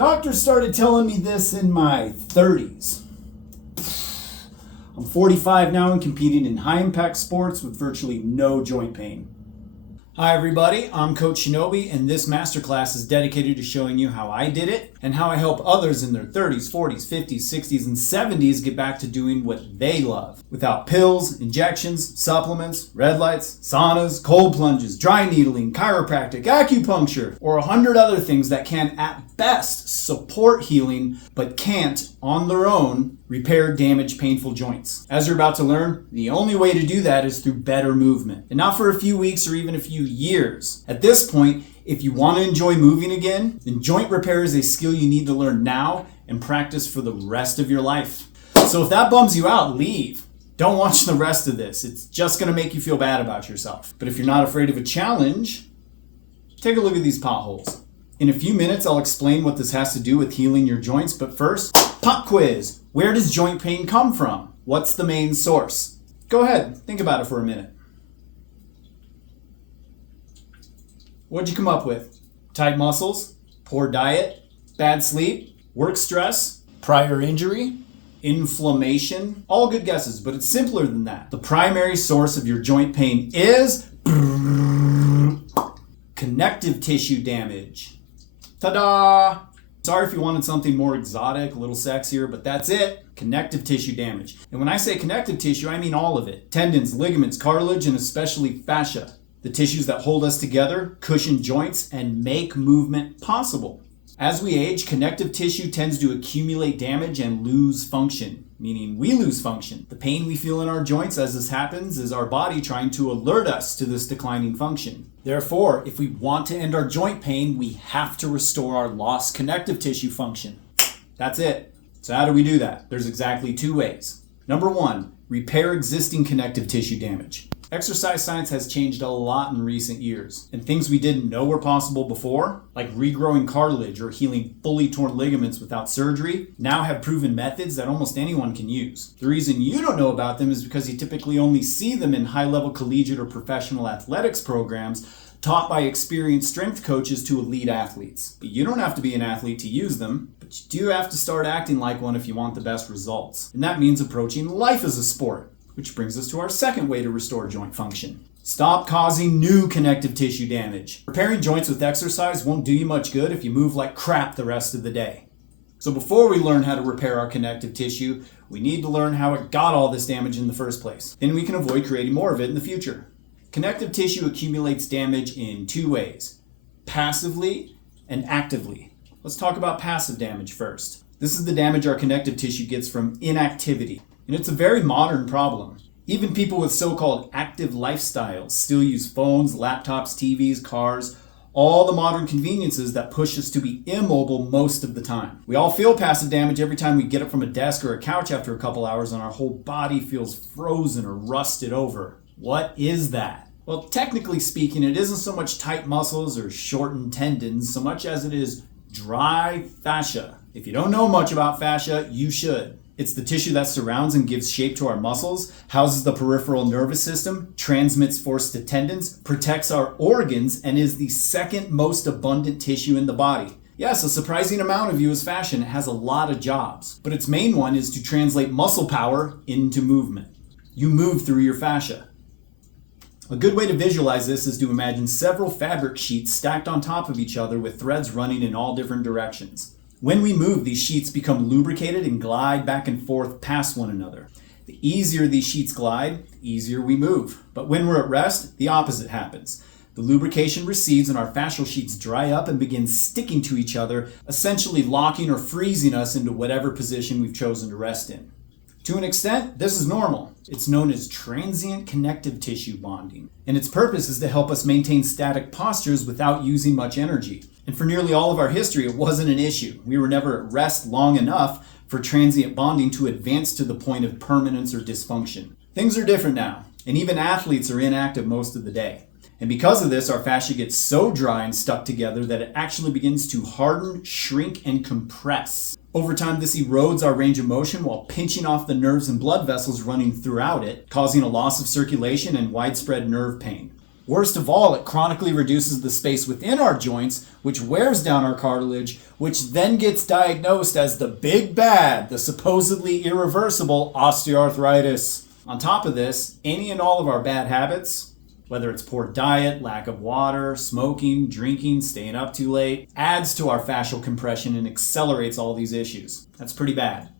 Doctors started telling me this in my 30s. I'm 45 now and competing in high-impact sports with virtually no joint pain. Hi everybody, I'm Coach Seanobi, and this masterclass is dedicated to showing you how I did it and how I help others in their 30s, 40s, 50s, 60s, and 70s get back to doing what they love without pills, injections, supplements, red lights, saunas, cold plunges, dry needling, chiropractic, acupuncture, or 100 other things that can at best support healing but can't on their own repair damaged, painful joints. As you're about to learn, the only way to do that is through better movement, and not for a few weeks or even a few years. At this point, if you want to enjoy moving again, then joint repair is a skill you need to learn now and practice for the rest of your life. So if that bums you out, leave. Don't watch the rest of this. It's just going to make you feel bad about yourself. But if you're not afraid of a challenge, take a look at these potholes. In a few minutes, I'll explain what this has to do with healing your joints, but first, pop quiz. Where does joint pain come from? What's the main source? Go ahead, think about it for a minute. What'd you come up with? Tight muscles, poor diet, bad sleep, work stress, prior injury, inflammation? All good guesses, but it's simpler than that. The primary source of your joint pain is connective tissue damage. Ta-da! Sorry if you wanted something more exotic, a little sexier, but that's it. Connective tissue damage. And when I say connective tissue, I mean all of it. Tendons, ligaments, cartilage, and especially fascia. The tissues that hold us together, cushion joints, and make movement possible. As we age, connective tissue tends to accumulate damage and lose function, meaning we lose function. The pain we feel in our joints as this happens is our body trying to alert us to this declining function. Therefore, if we want to end our joint pain, we have to restore our lost connective tissue function. That's it. So how do we do that? There's exactly two ways. Number one, repair existing connective tissue damage. Exercise science has changed a lot in recent years, and things we didn't know were possible before, like regrowing cartilage or healing fully torn ligaments without surgery, now have proven methods that almost anyone can use. The reason you don't know about them is because you typically only see them in high-level collegiate or professional athletics programs taught by experienced strength coaches to elite athletes. But you don't have to be an athlete to use them, but you do have to start acting like one if you want the best results. And that means approaching life as a sport. Which brings us to our second way to restore joint function. Stop causing new connective tissue damage. Repairing joints with exercise won't do you much good if you move like crap the rest of the day. So before we learn how to repair our connective tissue, we need to learn how it got all this damage in the first place. Then we can avoid creating more of it in the future. Connective tissue accumulates damage in two ways: passively and actively. Let's talk about passive damage first. This is the damage our connective tissue gets from inactivity. And it's a very modern problem. Even people with so-called active lifestyles still use phones, laptops, TVs, cars, all the modern conveniences that push us to be immobile most of the time. We all feel passive damage every time we get up from a desk or a couch after a couple hours and our whole body feels frozen or rusted over. What is that? Well, technically speaking, it isn't so much tight muscles or shortened tendons so much as it is dry fascia. If you don't know much about fascia, you should. It's the tissue that surrounds and gives shape to our muscles, houses the peripheral nervous system, transmits force to tendons, protects our organs, and is the second most abundant tissue in the body. Yes, a surprising amount of you is fascia, and it has a lot of jobs, but its main one is to translate muscle power into movement. You move through your fascia. A good way to visualize this is to imagine several fabric sheets stacked on top of each other with threads running in all different directions. When we move, these sheets become lubricated and glide back and forth past one another. The easier these sheets glide, the easier we move. But when we're at rest, the opposite happens. The lubrication recedes and our fascial sheets dry up and begin sticking to each other, essentially locking or freezing us into whatever position we've chosen to rest in. To an extent, this is normal. It's known as transient connective tissue bonding, and its purpose is to help us maintain static postures without using much energy. And for nearly all of our history, it wasn't an issue. We were never at rest long enough for transient bonding to advance to the point of permanence or dysfunction. Things are different now, and even athletes are inactive most of the day. And because of this, our fascia gets so dry and stuck together that it actually begins to harden, shrink, and compress. Over time, this erodes our range of motion while pinching off the nerves and blood vessels running throughout it, causing a loss of circulation and widespread nerve pain. Worst of all, it chronically reduces the space within our joints, which wears down our cartilage, which then gets diagnosed as the big bad, the supposedly irreversible osteoarthritis. On top of this, any and all of our bad habits, whether it's poor diet, lack of water, smoking, drinking, staying up too late, adds to our fascial compression and accelerates all these issues. That's pretty bad.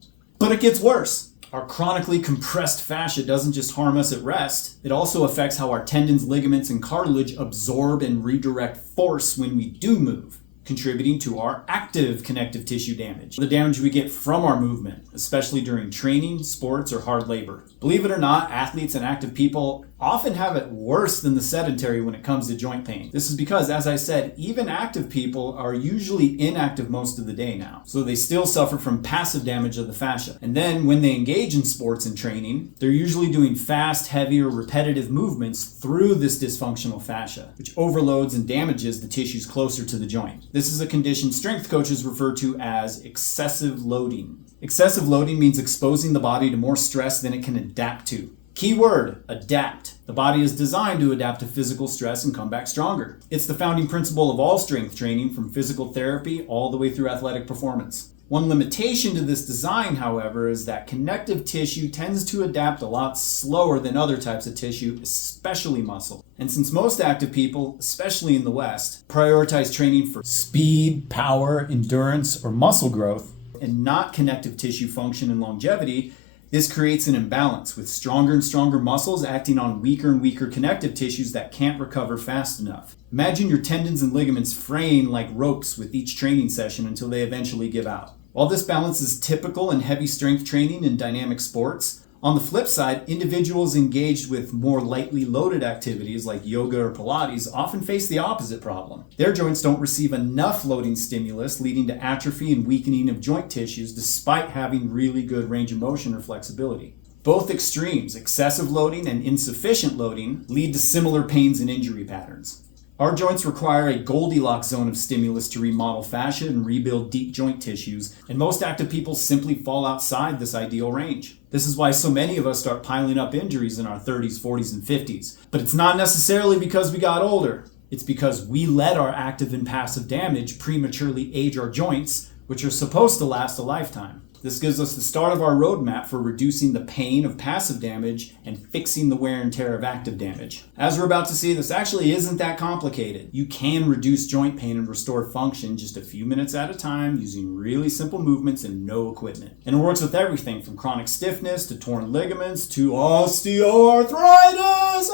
But it gets worse. Our chronically compressed fascia doesn't just harm us at rest, it also affects how our tendons, ligaments, and cartilage absorb and redirect force when we do move, contributing to our active connective tissue damage, the damage we get from our movement, especially during training, sports, or hard labor. Believe it or not, athletes and active people often have it worse than the sedentary when it comes to joint pain. This is because, as I said, even active people are usually inactive most of the day now, so they still suffer from passive damage of the fascia. And then when they engage in sports and training, they're usually doing fast, heavy, or repetitive movements through this dysfunctional fascia, which overloads and damages the tissues closer to the joint. This is a condition strength coaches refer to as excessive loading. Excessive loading means exposing the body to more stress than it can adapt to. Key word, adapt. The body is designed to adapt to physical stress and come back stronger. It's the founding principle of all strength training, from physical therapy all the way through athletic performance. One limitation to this design, however, is that connective tissue tends to adapt a lot slower than other types of tissue, especially muscle. And since most active people, especially in the West, prioritize training for speed, power, endurance, or muscle growth, and not connective tissue function and longevity, this creates an imbalance, with stronger and stronger muscles acting on weaker and weaker connective tissues that can't recover fast enough. Imagine your tendons and ligaments fraying like ropes with each training session until they eventually give out. While this balance is typical in heavy strength training and dynamic sports, on the flip side, individuals engaged with more lightly loaded activities like yoga or Pilates often face the opposite problem. Their joints don't receive enough loading stimulus, leading to atrophy and weakening of joint tissues despite having really good range of motion or flexibility. Both extremes, excessive loading and insufficient loading, lead to similar pains and injury patterns. Our joints require a Goldilocks zone of stimulus to remodel fascia and rebuild deep joint tissues, and most active people simply fall outside this ideal range. This is why so many of us start piling up injuries in our 30s, 40s, and 50s. But it's not necessarily because we got older. It's because we let our active and passive damage prematurely age our joints, which are supposed to last a lifetime. This gives us the start of our roadmap for reducing the pain of passive damage and fixing the wear and tear of active damage. As we're about to see, this actually isn't that complicated. You can reduce joint pain and restore function just a few minutes at a time using really simple movements and no equipment. And it works with everything from chronic stiffness to torn ligaments to osteoarthritis.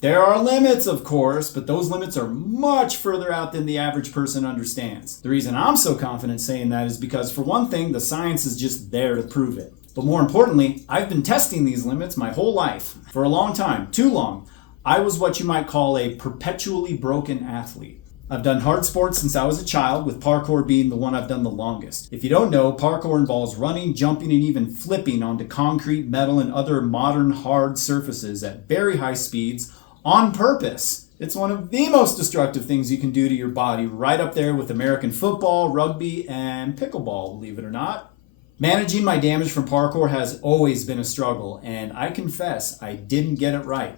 There are limits, of course, but those limits are much further out than the average person understands. The reason I'm so confident saying that is because, for one thing, the science is just there to prove it. But more importantly, I've been testing these limits my whole life. For a long time, too long. I was what you might call a perpetually broken athlete. I've done hard sports since I was a child, with parkour being the one I've done the longest. If you don't know, parkour involves running, jumping, and even flipping onto concrete, metal, and other modern hard surfaces at very high speeds on purpose. It's one of the most destructive things you can do to your body, right up there with American football, rugby, and pickleball, believe it or not. Managing my damage from parkour has always been a struggle, and I confess I didn't get it right.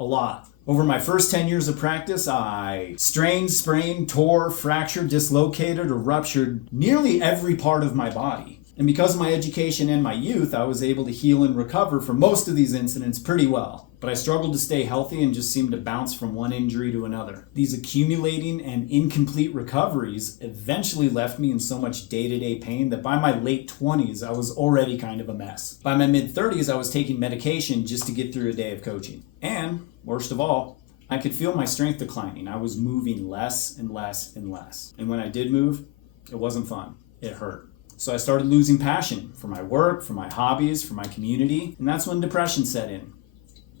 A lot. Over my first 10 years of practice, I strained, sprained, tore, fractured, dislocated, or ruptured nearly every part of my body. And because of my education and my youth, I was able to heal and recover from most of these incidents pretty well. But I struggled to stay healthy and just seemed to bounce from one injury to another. These accumulating and incomplete recoveries eventually left me in so much day-to-day pain that by my late 20s, I was already kind of a mess. By my mid-30s, I was taking medication just to get through a day of coaching. And, worst of all, I could feel my strength declining. I was moving less and less and less. And when I did move, it wasn't fun. It hurt. So I started losing passion for my work, for my hobbies, for my community, and that's when depression set in.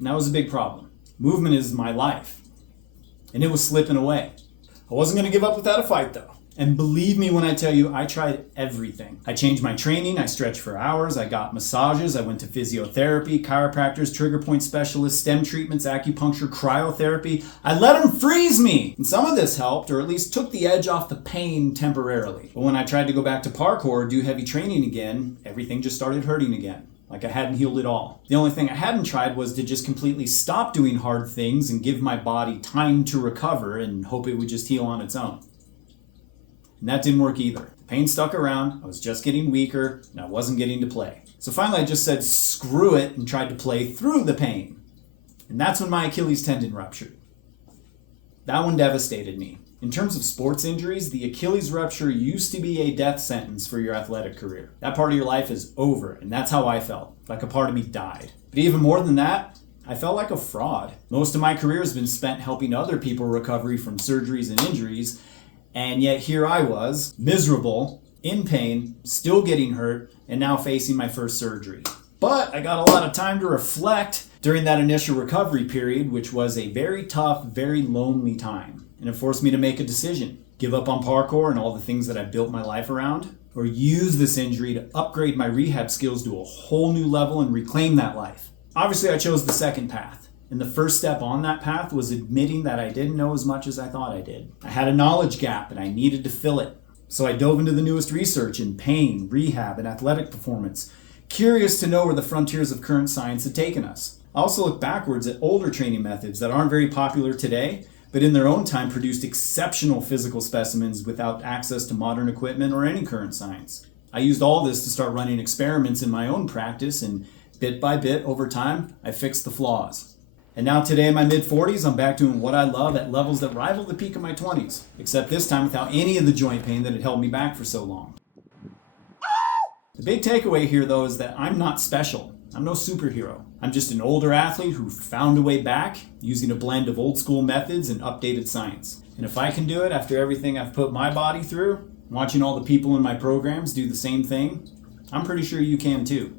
And that was a big problem. Movement is my life. And it was slipping away. I wasn't going to give up without a fight, though. And believe me when I tell you, I tried everything. I changed my training, I stretched for hours, I got massages, I went to physiotherapy, chiropractors, trigger point specialists, stem treatments, acupuncture, cryotherapy. I let them freeze me! And some of this helped, or at least took the edge off the pain temporarily. But when I tried to go back to parkour or do heavy training again, everything just started hurting again. like I hadn't healed at all. The only thing I hadn't tried was to just completely stop doing hard things and give my body time to recover and hope it would just heal on its own. And that didn't work either. The pain stuck around, I was just getting weaker, and I wasn't getting to play. So finally I just said screw it and tried to play through the pain. And that's when my Achilles tendon ruptured. That one devastated me. In terms of sports injuries, the Achilles rupture used to be a death sentence for your athletic career. That part of your life is over, and that's how I felt, like a part of me died. But even more than that, I felt like a fraud. Most of my career has been spent helping other people recover from surgeries and injuries, and yet here I was, miserable, in pain, still getting hurt, and now facing my first surgery. But I got a lot of time to reflect during that initial recovery period, which was a very tough, very lonely time. And it forced me to make a decision. Give up on parkour and all the things that I built my life around, or use this injury to upgrade my rehab skills to a whole new level and reclaim that life. Obviously, I chose the second path. And the first step on that path was admitting that I didn't know as much as I thought I did. I had a knowledge gap and I needed to fill it. So I dove into the newest research in pain, rehab, and athletic performance, curious to know where the frontiers of current science had taken us. I also look backwards at older training methods that aren't very popular today, but in their own time produced exceptional physical specimens without access to modern equipment or any current science. I used all this to start running experiments in my own practice, and bit by bit, over time, I fixed the flaws. And now today in my mid-40s, I'm back doing what I love at levels that rival the peak of my 20s, except this time without any of the joint pain that had held me back for so long. The big takeaway here, though, is that I'm not special. I'm no superhero. I'm just an older athlete who found a way back using a blend of old school methods and updated science. And if I can do it after everything I've put my body through, watching all the people in my programs do the same thing, I'm pretty sure you can too.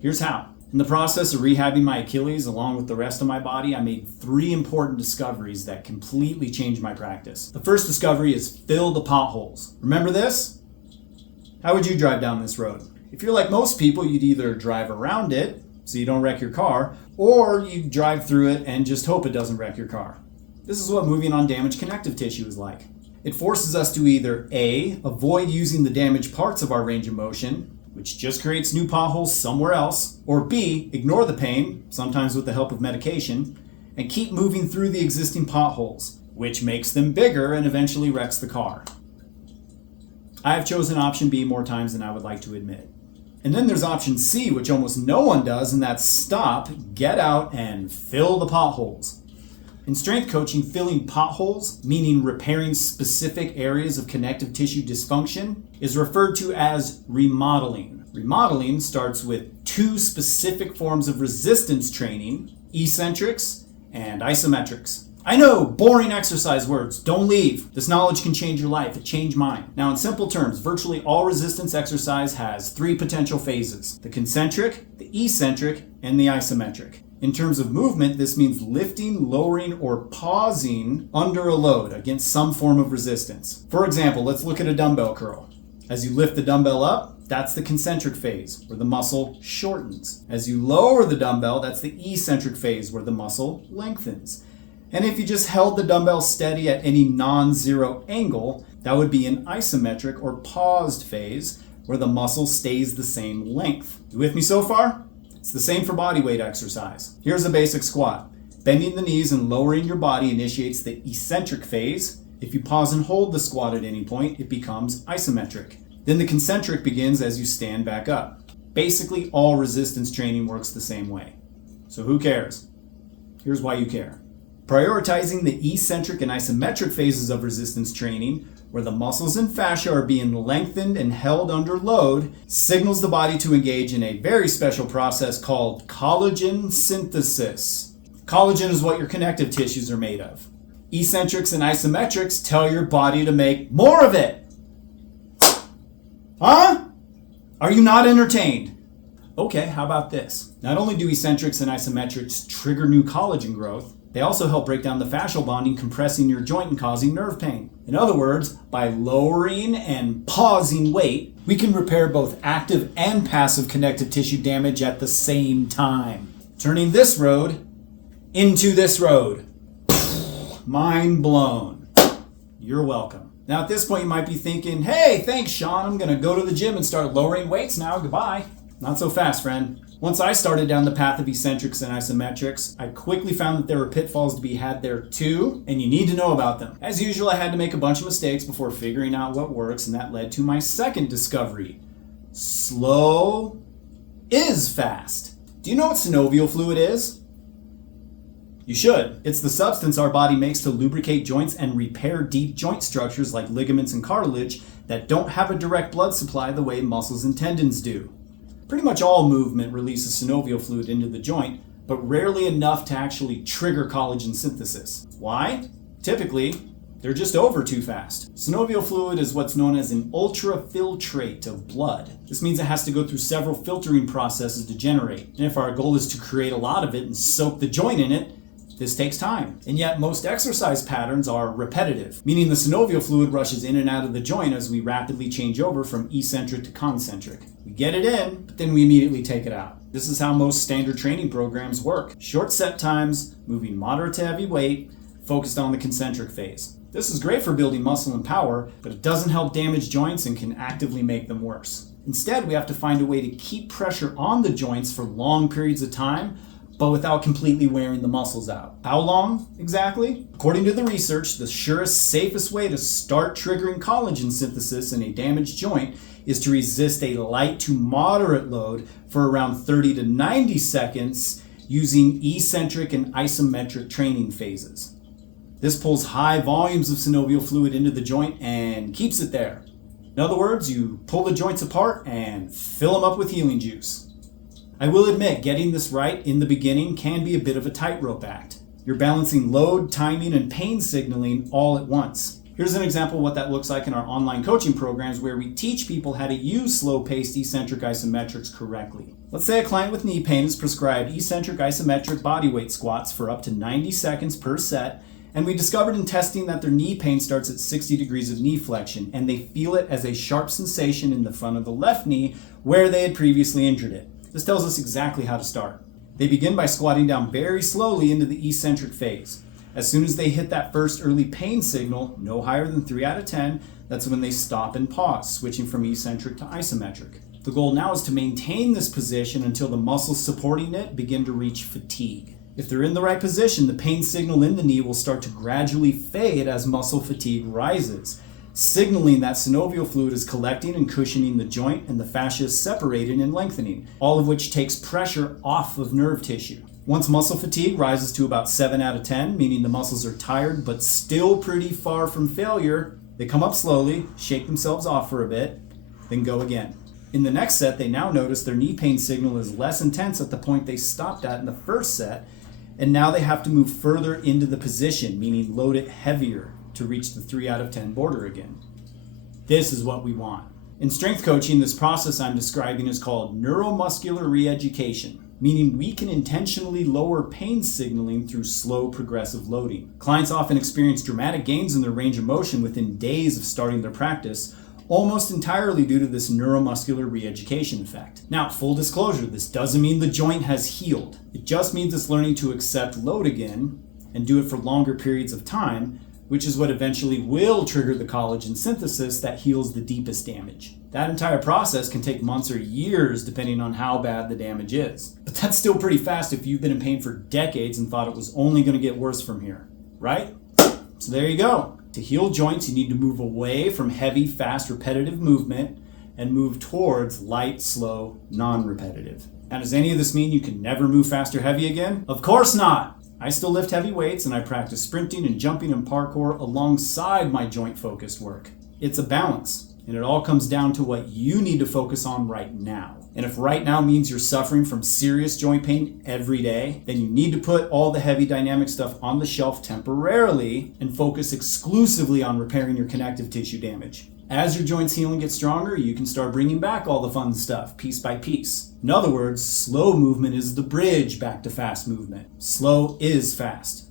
Here's how. In the process of rehabbing my Achilles along with the rest of my body, I made 3 important discoveries that completely changed my practice. The first discovery is fill the potholes. Remember this? How would you drive down this road? If you're like most people, you'd either drive around it so you don't wreck your car, or you drive through it and just hope it doesn't wreck your car. This is what moving on damaged connective tissue is like. It forces us to either A, avoid using the damaged parts of our range of motion, which just creates new potholes somewhere else, or B, ignore the pain, sometimes with the help of medication, and keep moving through the existing potholes, which makes them bigger and eventually wrecks the car. I have chosen option B more times than I would like to admit. And then there's option C, which almost no one does, and that's stop, get out, and fill the potholes. In strength coaching, filling potholes, meaning repairing specific areas of connective tissue dysfunction, is referred to as remodeling. Remodeling starts with 2 specific forms of resistance training, eccentrics and isometrics. I know, boring exercise words. Don't leave. This knowledge can change your life. It changed mine. Now, in simple terms, virtually all resistance exercise has 3 potential phases: the concentric, the eccentric, and the isometric. In terms of movement, this means lifting, lowering, or pausing under a load against some form of resistance. For example, let's look at a dumbbell curl. As you lift the dumbbell up, that's the concentric phase, where the muscle shortens. As you lower the dumbbell, that's the eccentric phase, where the muscle lengthens. And if you just held the dumbbell steady at any non-zero angle, that would be an isometric or paused phase, where the muscle stays the same length. You with me so far? It's the same for body weight exercise. Here's a basic squat. Bending the knees and lowering your body initiates the eccentric phase. If you pause and hold the squat at any point, it becomes isometric. Then the concentric begins as you stand back up. Basically, all resistance training works the same way. So who cares? Here's why you care. Prioritizing the eccentric and isometric phases of resistance training, where the muscles and fascia are being lengthened and held under load, signals the body to engage in a very special process called collagen synthesis. Collagen is what your connective tissues are made of. Eccentrics and isometrics tell your body to make more of it. Huh? Are you not entertained? Okay, how about this? Not only do eccentrics and isometrics trigger new collagen growth, they also help break down the fascial bonding, compressing your joint and causing nerve pain. In other words, by lowering and pausing weight, we can repair both active and passive connective tissue damage at the same time, turning this road into this road. Mind blown. You're welcome. Now at this point you might be thinking, hey, thanks Sean, I'm gonna go to the gym and start lowering weights now, goodbye. Not so fast, friend. Once I started down the path of eccentrics and isometrics, I quickly found that there were pitfalls to be had there too, and you need to know about them. As usual, I had to make a bunch of mistakes before figuring out what works, and that led to my second discovery. Slow is fast. Do you know what synovial fluid is? You should. It's the substance our body makes to lubricate joints and repair deep joint structures like ligaments and cartilage that don't have a direct blood supply the way muscles and tendons do. Pretty much all movement releases synovial fluid into the joint, but rarely enough to actually trigger collagen synthesis. Why? Typically, they're just over too fast. Synovial fluid is what's known as an ultrafiltrate of blood. This means it has to go through several filtering processes to generate. And if our goal is to create a lot of it and soak the joint in it, this takes time. And yet most exercise patterns are repetitive, meaning the synovial fluid rushes in and out of the joint as we rapidly change over from eccentric to concentric. We get it in, but then we immediately take it out. This is how most standard training programs work. Short set times, moving moderate to heavy weight, focused on the concentric phase. This is great for building muscle and power, but it doesn't help damage joints and can actively make them worse. Instead, we have to find a way to keep pressure on the joints for long periods of time, but without completely wearing the muscles out. How long exactly? According to the research, the surest, safest way to start triggering collagen synthesis in a damaged joint is to resist a light to moderate load for around 30 to 90 seconds using eccentric and isometric training phases. This pulls high volumes of synovial fluid into the joint and keeps it there. In other words, you pull the joints apart and fill them up with healing juice. I will admit, getting this right in the beginning can be a bit of a tightrope act. You're balancing load, timing, and pain signaling all at once. Here's an example of what that looks like in our online coaching programs where we teach people how to use slow-paced eccentric isometrics correctly. Let's say a client with knee pain is prescribed eccentric isometric bodyweight squats for up to 90 seconds per set, and we discovered in testing that their knee pain starts at 60 degrees of knee flexion, and they feel it as a sharp sensation in the front of the left knee where they had previously injured it. This tells us exactly how to start. They begin by squatting down very slowly into the eccentric phase. As soon as they hit that first early pain signal, no higher than 3 out of 10, that's when they stop and pause, switching from eccentric to isometric. The goal now is to maintain this position until the muscles supporting it begin to reach fatigue. If they're in the right position, the pain signal in the knee will start to gradually fade as muscle fatigue rises, signaling that synovial fluid is collecting and cushioning the joint and the fascia is separating and lengthening, all of which takes pressure off of nerve tissue. Once muscle fatigue rises to about 7 out of 10, meaning the muscles are tired but still pretty far from failure, they come up slowly, shake themselves off for a bit, then go again. In the next set, they now notice their knee pain signal is less intense at the point they stopped at in the first set, and now they have to move further into the position, meaning load it heavier to reach the 3 out of 10 border again. This is what we want. In strength coaching, this process I'm describing is called neuromuscular re-education, meaning we can intentionally lower pain signaling through slow progressive loading. Clients often experience dramatic gains in their range of motion within days of starting their practice, almost entirely due to this neuromuscular re-education effect. Now, full disclosure, this doesn't mean the joint has healed. It just means it's learning to accept load again and do it for longer periods of time, which is what eventually will trigger the collagen synthesis that heals the deepest damage. That entire process can take months or years depending on how bad the damage is. But that's still pretty fast if you've been in pain for decades and thought it was only going to get worse from here, right? So there you go. To heal joints, you need to move away from heavy, fast, repetitive movement and move towards light, slow, non-repetitive. Now, does any of this mean you can never move fast or heavy again? Of course not! I still lift heavy weights and I practice sprinting and jumping and parkour alongside my joint-focused work. It's a balance, and it all comes down to what you need to focus on right now. And if right now means you're suffering from serious joint pain every day, then you need to put all the heavy dynamic stuff on the shelf temporarily and focus exclusively on repairing your connective tissue damage. As your joints heal and get stronger, you can start bringing back all the fun stuff piece by piece. In other words, slow movement is the bridge back to fast movement. Slow is fast.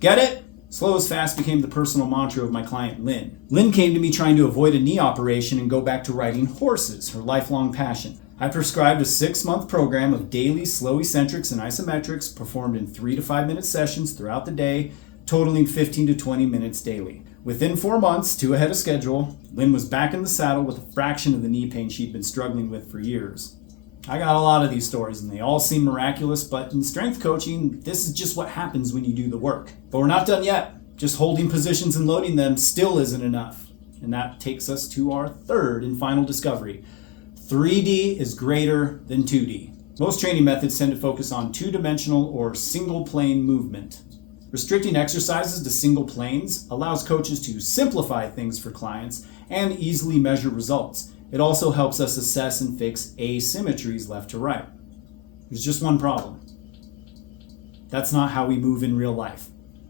Get it? Slow is fast became the personal mantra of my client Lynn. Lynn came to me trying to avoid a knee operation and go back to riding horses, her lifelong passion. I prescribed a 6-month program of daily slow eccentrics and isometrics performed in 3 to 5 minute sessions throughout the day, totaling 15 to 20 minutes daily. Within 4 months, 2 ahead of schedule, Lynn was back in the saddle with a fraction of the knee pain she'd been struggling with for years. I got a lot of these stories and they all seem miraculous, but in strength coaching, this is just what happens when you do the work. But we're not done yet. Just holding positions and loading them still isn't enough. And that takes us to our third and final discovery. 3D is greater than 2D. Most training methods tend to focus on two-dimensional or single-plane movement. Restricting exercises to single planes allows coaches to simplify things for clients and easily measure results. It also helps us assess and fix asymmetries left to right. There's just one problem. That's not how we move in real life.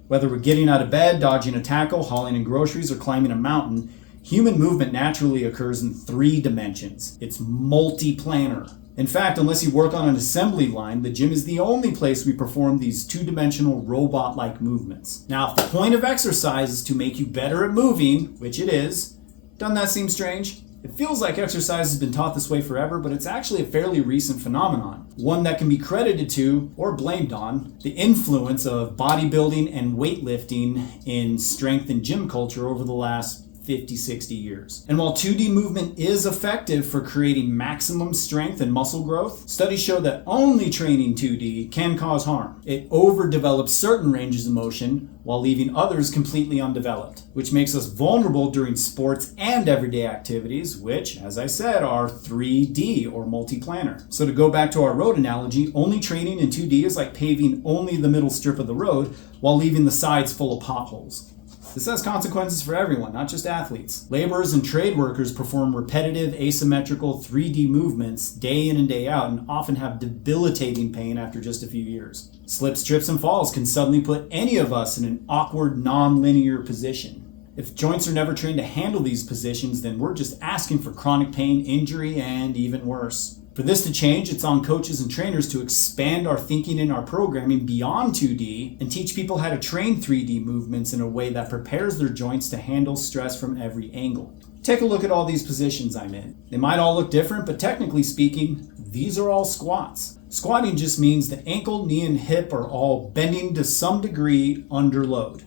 Whether we're getting out of bed, dodging a tackle, hauling in groceries, or climbing a mountain, human movement naturally occurs in 3 dimensions. It's multiplanar. In fact, unless you work on an assembly line, the gym is the only place we perform these 2-dimensional robot-like movements. Now, if the point of exercise is to make you better at moving, which it is, doesn't that seem strange? It feels like exercise has been taught this way forever, but it's actually a fairly recent phenomenon. One that can be credited to, or blamed on, the influence of bodybuilding and weightlifting in strength and gym culture over the last 50, 60 years. And while 2D movement is effective for creating maximum strength and muscle growth, studies show that only training 2D can cause harm. It overdevelops certain ranges of motion while leaving others completely undeveloped, which makes us vulnerable during sports and everyday activities, which, as I said, are 3D or multiplanar. So to go back to our road analogy, only training in 2D is like paving only the middle strip of the road while leaving the sides full of potholes. This has consequences for everyone, not just athletes. Laborers and trade workers perform repetitive, asymmetrical 3D movements day in and day out and often have debilitating pain after just a few years. Slips, trips, and falls can suddenly put any of us in an awkward, non-linear position. If joints are never trained to handle these positions, then we're just asking for chronic pain, injury, and even worse. For this to change, it's on coaches and trainers to expand our thinking and our programming beyond 2D and teach people how to train 3D movements in a way that prepares their joints to handle stress from every angle. Take a look at all these positions I'm in. They might all look different, but technically speaking, these are all squats. Squatting just means the ankle, knee, and hip are all bending to some degree under load.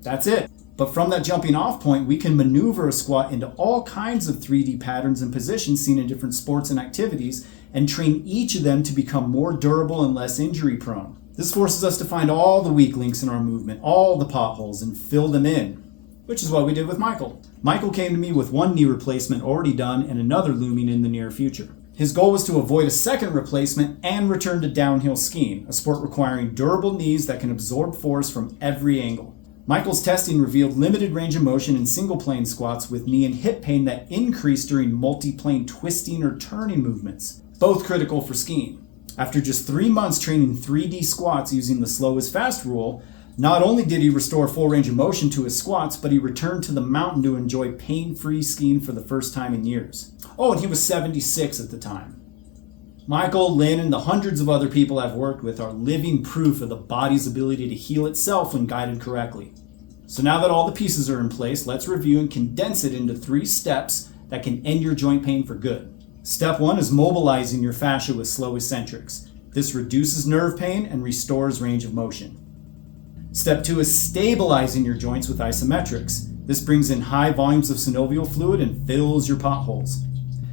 That's it. But from that jumping off point, we can maneuver a squat into all kinds of 3D patterns and positions seen in different sports and activities and train each of them to become more durable and less injury prone. This forces us to find all the weak links in our movement, all the potholes, and fill them in, which is what we did with Michael. Michael came to me with one knee replacement already done and another looming in the near future. His goal was to avoid a second replacement and return to downhill skiing, a sport requiring durable knees that can absorb force from every angle. Michael's testing revealed limited range of motion in single-plane squats with knee and hip pain that increased during multi-plane twisting or turning movements, both critical for skiing. After just 3 months training 3D squats using the slow is fast rule, not only did he restore full range of motion to his squats, but he returned to the mountain to enjoy pain-free skiing for the first time in years. Oh, and he was 76 at the time. Michael, Lynn, and the hundreds of other people I've worked with are living proof of the body's ability to heal itself when guided correctly. So now that all the pieces are in place, let's review and condense it into 3 steps that can end your joint pain for good. Step 1 is mobilizing your fascia with slow eccentrics. This reduces nerve pain and restores range of motion. Step 2 is stabilizing your joints with isometrics. This brings in high volumes of synovial fluid and fills your potholes.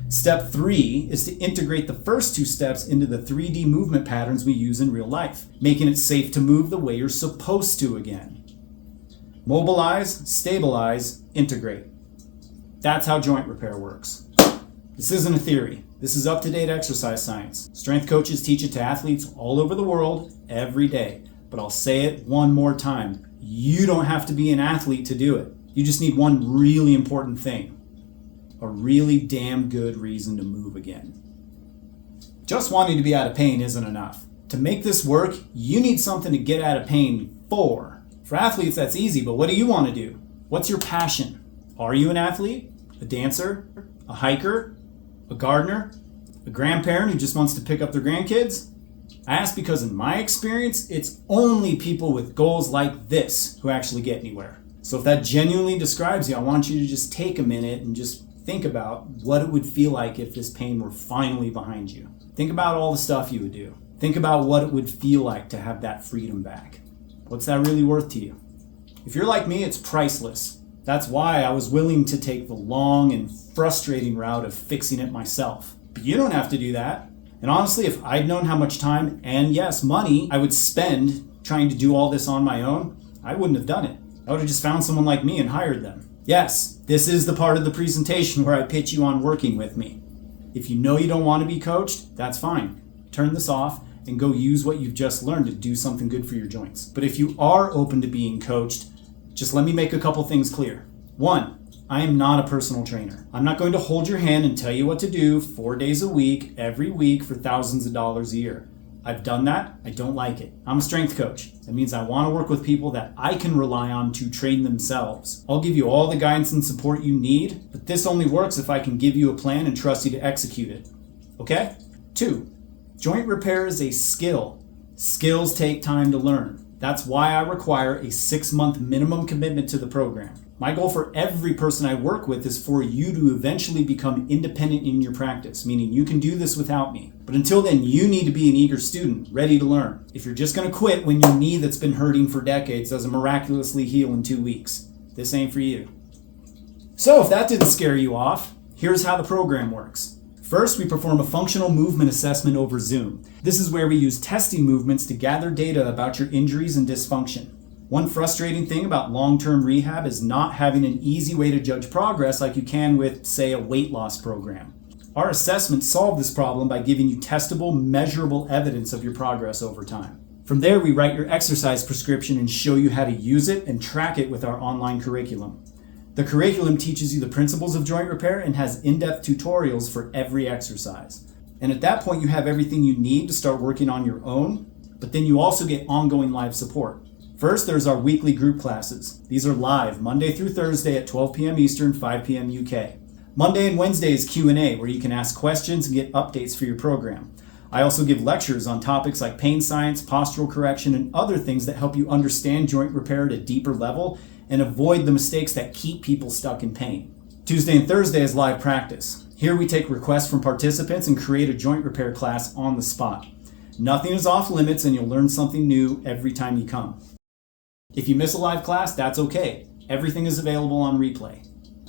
Step 3 is to integrate the first 2 steps into the 3D movement patterns we use in real life, making it safe to move the way you're supposed to again. Mobilize, stabilize, integrate. That's how joint repair works. This isn't a theory. This is up-to-date exercise science. Strength coaches teach it to athletes all over the world every day. But I'll say it one more time. You don't have to be an athlete to do it. You just need one really important thing. A really damn good reason to move again. Just wanting to be out of pain isn't enough. To make this work, you need something to get out of pain for. For athletes, that's easy, but what do you want to do? What's your passion? Are you an athlete? A dancer? A hiker? A gardener? A grandparent who just wants to pick up their grandkids? I ask because in my experience, it's only people with goals like this who actually get anywhere. So if that genuinely describes you, I want you to just take a minute and just think about what it would feel like if this pain were finally behind you. Think about all the stuff you would do. Think about what it would feel like to have that freedom back. What's that really worth to you? If you're like me, it's priceless. That's why I was willing to take the long and frustrating route of fixing it myself. But you don't have to do that. And honestly, if I'd known how much time and yes, money I would spend trying to do all this on my own, I wouldn't have done it. I would have just found someone like me and hired them. Yes, this is the part of the presentation where I pitch you on working with me. If you know you don't want to be coached, that's fine. Turn this off and go use what you've just learned to do something good for your joints. But if you are open to being coached, just let me make a couple things clear. 1, I am not a personal trainer. I'm not going to hold your hand and tell you what to do 4 days a week, every week for thousands of dollars a year. I've done that. I don't like it. I'm a strength coach. That means I want to work with people that I can rely on to train themselves. I'll give you all the guidance and support you need, but this only works if I can give you a plan and trust you to execute it. Okay? 2, joint repair is a skill. Skills take time to learn. That's why I require a 6-month minimum commitment to the program. My goal for every person I work with is for you to eventually become independent in your practice, meaning you can do this without me. But until then, you need to be an eager student, ready to learn. If you're just going to quit when your knee that's been hurting for decades doesn't miraculously heal in 2 weeks, this ain't for you. So if that didn't scare you off, here's how the program works. First, we perform a functional movement assessment over Zoom. This is where we use testing movements to gather data about your injuries and dysfunction. One frustrating thing about long-term rehab is not having an easy way to judge progress like you can with, say, a weight loss program. Our assessments solve this problem by giving you testable, measurable evidence of your progress over time. From there, we write your exercise prescription and show you how to use it and track it with our online curriculum. The curriculum teaches you the principles of joint repair and has in-depth tutorials for every exercise. And at that point, you have everything you need to start working on your own, but then you also get ongoing live support. First, there's our weekly group classes. These are live Monday through Thursday at 12 p.m. Eastern, 5 p.m. UK. Monday and Wednesday is Q&A, where you can ask questions and get updates for your program. I also give lectures on topics like pain science, postural correction, and other things that help you understand joint repair at a deeper level and avoid the mistakes that keep people stuck in pain. Tuesday and Thursday is live practice. Here we take requests from participants and create a joint repair class on the spot. Nothing is off limits and you'll learn something new every time you come. If you miss a live class, that's okay. Everything is available on replay.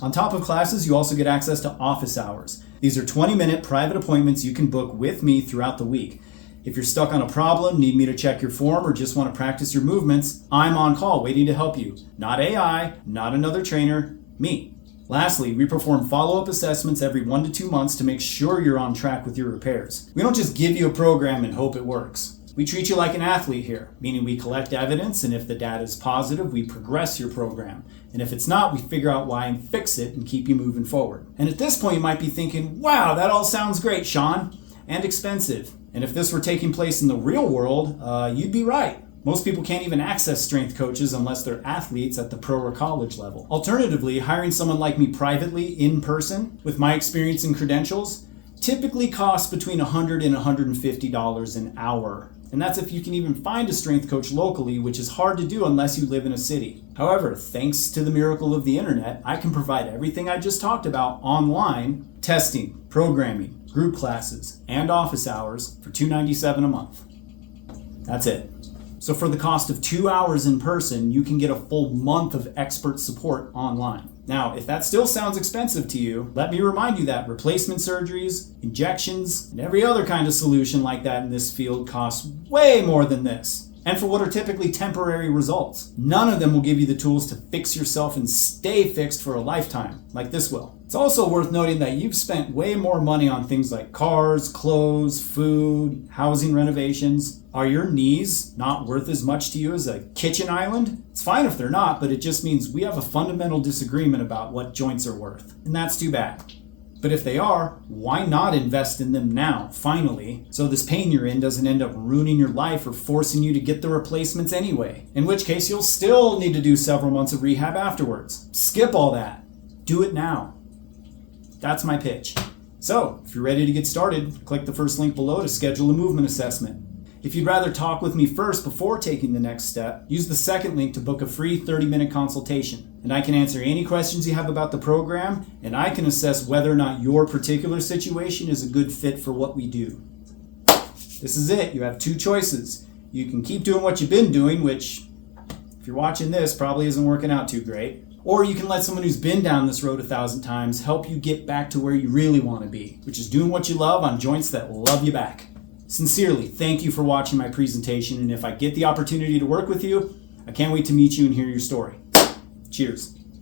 On top of classes, you also get access to office hours. These are 20-minute private appointments you can book with me throughout the week. If you're stuck on a problem, need me to check your form, or just want to practice your movements, I'm on call waiting to help you. Not AI, not another trainer, me. Lastly, we perform follow-up assessments every 1 to 2 months to make sure you're on track with your repairs. We don't just give you a program and hope it works. We treat you like an athlete here, meaning we collect evidence, and if the data is positive, we progress your program. And if it's not, we figure out why and fix it and keep you moving forward. And at this point, you might be thinking, wow, that all sounds great, Sean, and expensive. And if this were taking place in the real world, you'd be right. Most people can't even access strength coaches unless they're athletes at the pro or college level. Alternatively, hiring someone like me privately, in person, with my experience and credentials, typically costs between $100 and $150 an hour. And that's if you can even find a strength coach locally, which is hard to do unless you live in a city. However, thanks to the miracle of the internet, I can provide everything I just talked about online: testing, programming, group classes, and office hours for $297 a month. That's it. So for the cost of 2 hours in person, you can get a full month of expert support online. Now, if that still sounds expensive to you, let me remind you that replacement surgeries, injections, and every other kind of solution like that in this field costs way more than this. And for what are typically temporary results. None of them will give you the tools to fix yourself and stay fixed for a lifetime, like this will. It's also worth noting that you've spent way more money on things like cars, clothes, food, housing renovations. Are your knees not worth as much to you as a kitchen island? It's fine if they're not, but it just means we have a fundamental disagreement about what joints are worth. And that's too bad. But if they are, why not invest in them now, finally, so this pain you're in doesn't end up ruining your life or forcing you to get the replacements anyway, in which case you'll still need to do several months of rehab afterwards. Skip all that. Do it now. That's my pitch. So, if you're ready to get started, click the first link below to schedule a movement assessment. If you'd rather talk with me first before taking the next step, use the second link to book a free 30-minute consultation. And I can answer any questions you have about the program, and I can assess whether or not your particular situation is a good fit for what we do. This is it. You have 2 choices. You can keep doing what you've been doing, which, if you're watching this, probably isn't working out too great. Or you can let someone who's been down this road 1,000 times help you get back to where you really want to be, which is doing what you love on joints that love you back. Sincerely, thank you for watching my presentation, and if I get the opportunity to work with you, I can't wait to meet you and hear your story. Cheers.